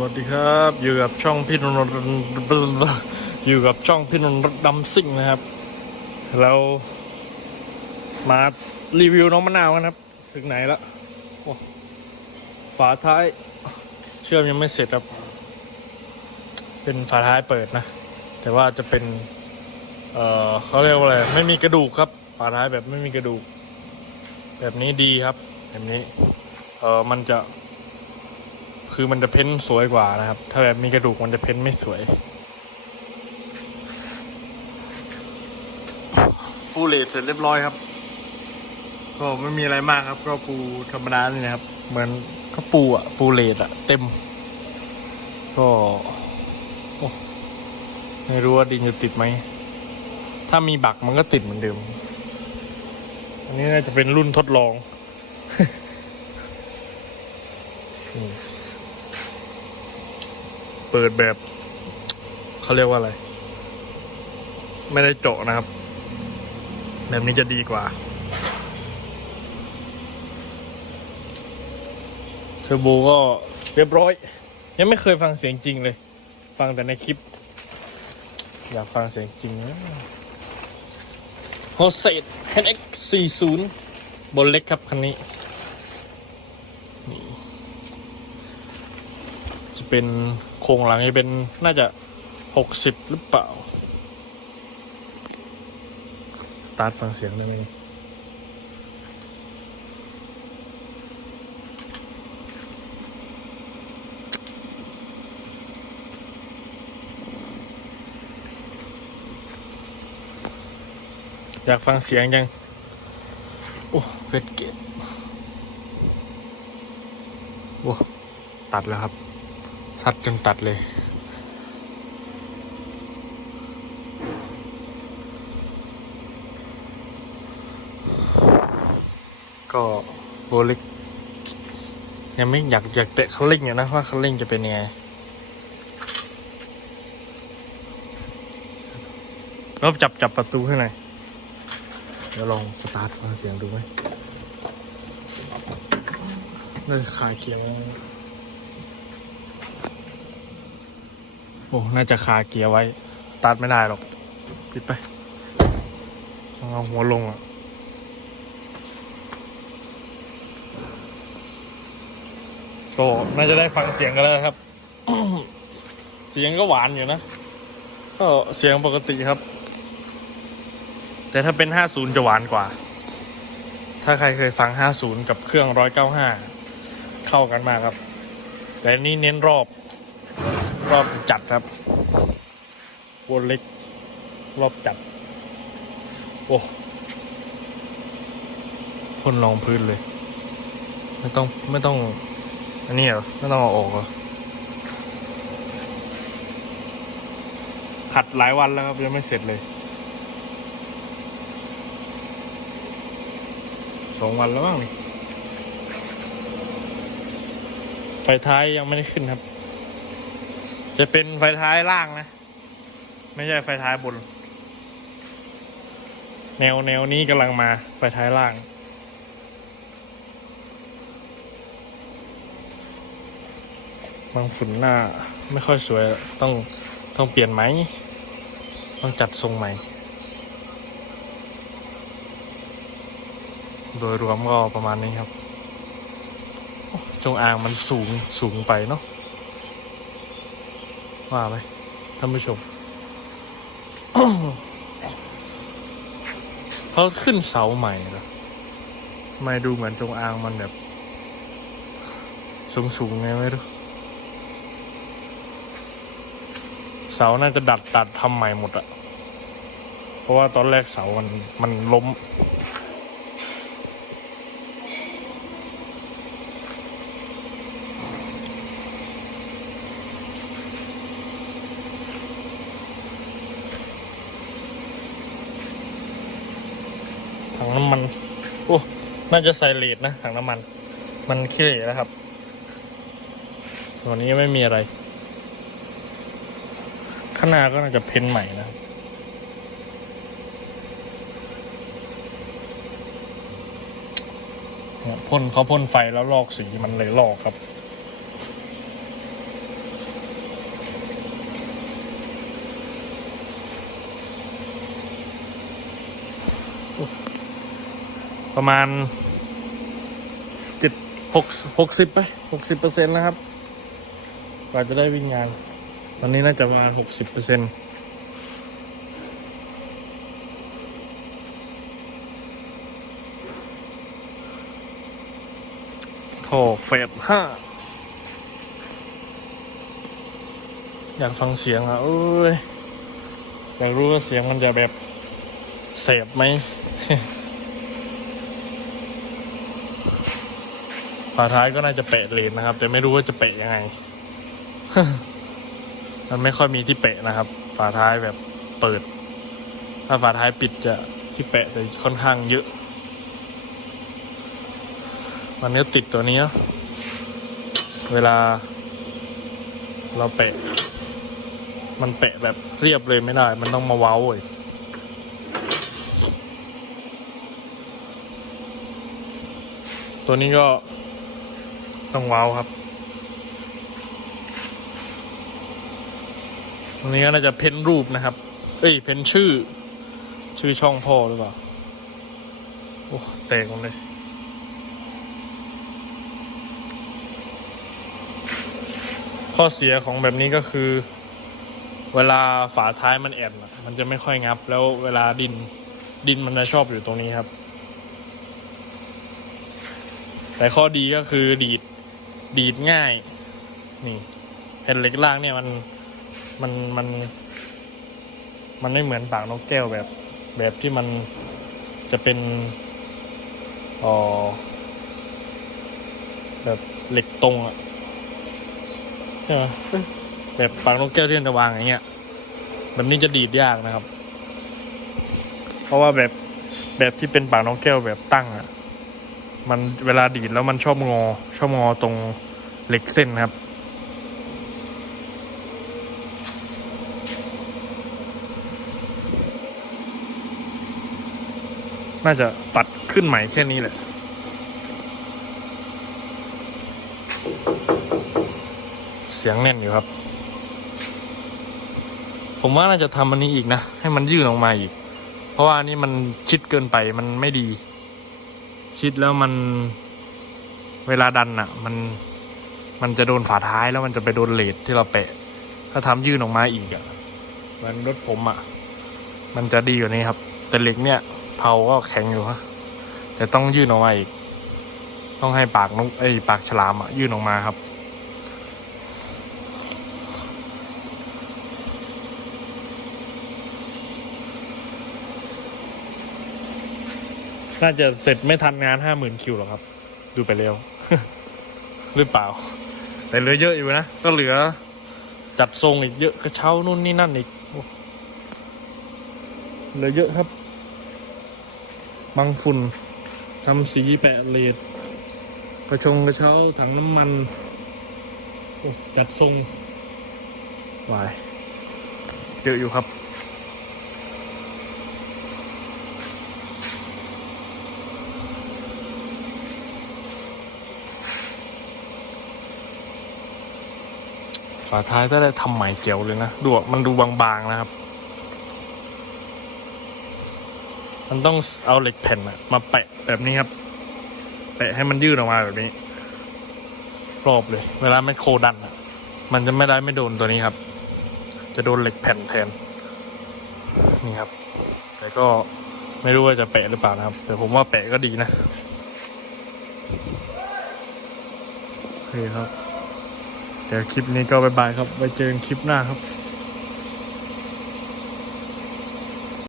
วัสดีครับอยู่กับช่องพี่นนท์อยู่กับช่องพี่นนท์ดำซิ่งนะครับ เรามารีวิวน้องมะนาวกันครับ ถึงไหนแล้วฝาท้ายเชื่อมยังไม่เสร็จครับ เป็นฝาท้ายเปิดนะ แต่ว่าจะเป็น เออเขาเรียกว่าอะไรไม่มีกระดูกครับ ฝาท้ายแบบไม่มีกระดูก แบบนี้ดีครับ แบบนี้ เออมันจะ คือมันจะเพ้นสวยกว่านะครับ ถ้าแบบมีกระดูกมันจะเพ้นไม่สวยปูเลดเสร็จเรียบร้อยครับ ก็ไม่มีอะไรมากครับ ก็ปูธรรมดานี่นะครับ เหมือนก็ปูอะปูเลดอะเต็ม ก็ไม่รู้ว่าดินจะติดไหม ถ้ามีบักมันก็ติดเหมือนเดิม อันนี้น่าจะเป็นรุ่นทดลองนี่ เปิดแบบเขาเรียกว่าอะไร ไม่ได้เจาะนะครับ แบบนี้จะดีกว่าเทอร์โบก็เรียบร้อย ยังไม่เคยฟังเสียงจริงเลย ฟังแต่ในคลิป อยากฟังเสียงจริงนะโฮเซต HX 40บนเล็กครับคันนี้ จะ เป็นโครงหลังจะเป็นน่าจะหกสิบหรือเปล่า ตาร์ทฟังเสียงได้ไหมอยากฟังเสียงจัง โอ้เฟดเกตโอ้ตัดแล้วครับ ซัดจนตัดเลยก็โบลิกยังไม่อยากอยากเตะคันเร่งอยู่นะว่าคันเร่งจะเป็นยังไงแล้วจับจับประตูให้หน่อยเดี๋ยวลองสตาร์ทฟังเสียงดูไหมน่าจะคาเกียร์แล้ว อ้ น่าจะคาเกียร์ไว้ ตัดไม่ได้หรอก ปิดไปเอาหัวลงอะก็น่าจะได้ฟังเสียงกันแล้วครับ เสียงก็หวานอยู่นะ ก็เสียงปกติครับ แต่ถ้าเป็น 50 จะหวานกว่า ถ้าใครเคยฟัง 50 กับเครื่อง 195 เข้ากันมากครับแต่นี่เน้นรอบ รอบจัดครับโบนเล็ก รอบจัด โอ้พ่นรองพื้นเลย ไม่ต้องไม่ต้อง อันนี้เหรอ ไม่ต้องเอาออกเหรอขัดหลายวันแล้วครับ ยังไม่เสร็จเลยสองวันแล้วมั้งไฟท้ายยังไม่ได้ขึ้นครับ จะเป็นไฟท้ายล่างนะ ไม่ใช่ไฟท้ายบน แนวแนวนี้กำลังมาไฟท้ายล่าง บางฝุ่นหน้าไม่ค่อยสวยต้องต้องเปลี่ยนไหม ต้องจัดทรงใหม่ โดยรวมก็ประมาณนี้ครับ จงอางมันสูงสูงไปเนาะ ว่าไหมท่านผู้ชมเขาขึ้นเสาใหม่เหรอทำไม่ดูเหมือนจงอางมันแบบ สูงๆไงไม่รู้ เสาน่าจะดัดตัดทำใหม่หมดอะเพราะว่าตอนแรกเสามันมันล้ม น่าจะใส่เลดนะถังน้ำมัน มันขี้เหร่แล้วครับวันนี้ไม่มีอะไร ข้างหน้าก็น่าจะเพ้นใหม่นะพ่นเขาพ่นไฟแล้วลอกสีมันเลยลอกครับประมาณ หกหกสิบไปหกสิบเปอร์เซ็นต์แล้วครับกว่าจะได้วิ่งงาน ตอนนี้น่าจะประมาณหกสิบเปอร์เซ็นต์โถเฟสห้าอยากฟังเสียงอะเอ้ย อยากรู้ว่าเสียงมันจะแบบเสบไหม ฝาท้ายก็น่าจะเปะเลนนะครับ แต่ไม่รู้ว่าจะเปะยังไง มันไม่ค่อยมีที่เปะนะครับ ฝาท้ายแบบเปิด ถ้าฝาท้ายปิดจะที่เปะจะค่อนข้างเยอะ มันก็ติดตัวนี้ เวลา เราเปะ มันเปะแบบเรียบเลยไม่ได้ มันต้องมาเว้าเว้ยตัวนี้ก็ ต้องเว้าครับ ตรงนี้ก็น่าจะเพ้นรูปนะครับ เอ้ย เพ้นชื่อ ชื่อช่องพ่อหรือเปล่า โอ้แตกหมดเลยข้อเสียของแบบนี้ก็คือ เวลาฝาท้ายมันแอนอะมันจะไม่ค่อยงับ แล้วเวลาดินดินมันจะชอบอยู่ตรงนี้ครับ แต่ข้อดีก็คือดีด ดีดง่าย นี่แผ่นเหล็กล่างเนี่ยมันมันมัน มันไม่เหมือนปากนกแก้วแบบ แบบที่มันจะเป็นอ๋อแบบเหล็กตรงอะใช่ไหมแบบปากนกแก้วที่จะวางอย่างเงี้ยแบบนี้จะดีดยากนะครับ เพราะว่าแบบแบบที่เป็นปากนกแก้วแบบตั้งอะ มันเวลาดีดแล้วมันชอบงอ ชอบงอตรงเหล็กเส้นครับ น่าจะตัดขึ้นใหม่แค่นี้แหละเสียงแน่นอยู่ครับ ผมว่าน่าจะทำอันนี้อีกนะ ให้มันยื่นออกมาอีก เพราะว่านนี้มันชิดเกินไปมันไม่ดี คิดแล้วมันเวลาดันอะ่ะ มันมันจะโดนฝาท้ายแล้วมันจะไปโดนเลดที่เราเปะ ถ้าทำยื่นออกมาอีกอะ่ะมันรถผมอะ่ะ มันจะดีกว่านี้ครับ แต่เหล็กเนี่ยเผาก็แข็งอยู่ฮะแต่ต้องยื่นออกมาอีก ต้องให้ปากนกไอ้ปากฉลามอะ่ะยื่นออกมาครับ น่าจะเสร็จไม่ทันงานห้าหมื่นคิวหรอกครับ ดูไปเร็ว หรือเปล่า แต่เหลือเยอะอยู่นะ ก็เหลือ จัดทรงอีกเยอะกระเช้านู่นนี่นั่นอีกเหลือเยอะครับบังฝุ่นทำสีแปะเลดกระชงกระเช้าถังน้ำมัน จัดทรงวายเยอะอยู่ครับ ฝาท้ายถ้าได้ทำใหม่เจ๋วเลยนะดูมันดูบางๆนะครับ มันต้องเอาเหล็กแผ่นมาแปะแบบนี้ครับ แปะให้มันยืดออกมาแบบนี้ รอบเลย เวลาไม่โคดันมันจะไม่ได้ไม่โดนตัวนี้ครับ จะโดนเหล็กแผ่นแทน นี่ครับ แต่ก็ไม่รู้ว่าจะแปะหรือเปล่านะครับ แต่ผมว่าแปะก็ดีนะโอเคครับ เดี๋ยวคลิปนี้ก็บายบายครับ ไว้เจอกันคลิปหน้าครับ